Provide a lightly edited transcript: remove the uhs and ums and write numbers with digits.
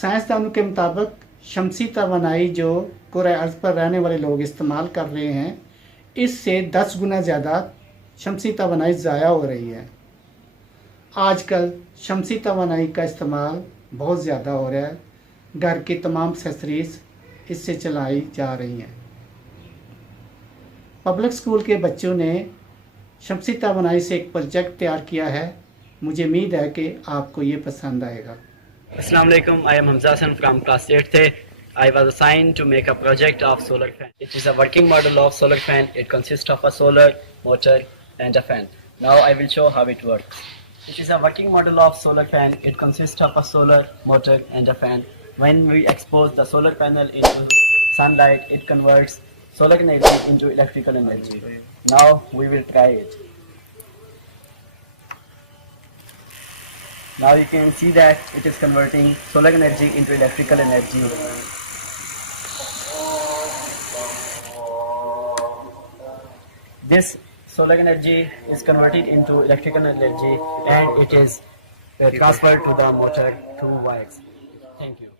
साइंसदानों के मुताबिक शमसी तवानाई जो कुरे अर्ज़ पर रहने वाले लोग इस्तेमाल कर रहे हैं, इससे 10 गुना ज़्यादा शमसी तवानाई ज़ाया हो रही है। आजकल शमसी तवानाई का इस्तेमाल बहुत ज़्यादा हो रहा है। घर की तमाम एक्सेसरीज इससे चलाई जा रही हैं। पब्लिक स्कूल के बच्चों ने शमसी तवानाई से एक प्रोजेक्ट तैयार किया है। मुझे उम्मीद है कि आपको ये पसंद आएगा। Assalamu alaikum. I am Hamza Hassan from class 8th. I was assigned to make a project of solar fan. It is a working model of solar fan. It consists of a solar motor and a fan. Now I will show how it works. It is a working model of solar fan. It consists of a solar motor and a fan. When we expose the solar panel into sunlight, it converts solar energy into electrical energy. Now we will try it. Now you can see that it is converting solar energy into electrical energy. This solar energy is converted into electrical energy and it is transferred to the motor through wires. Thank you.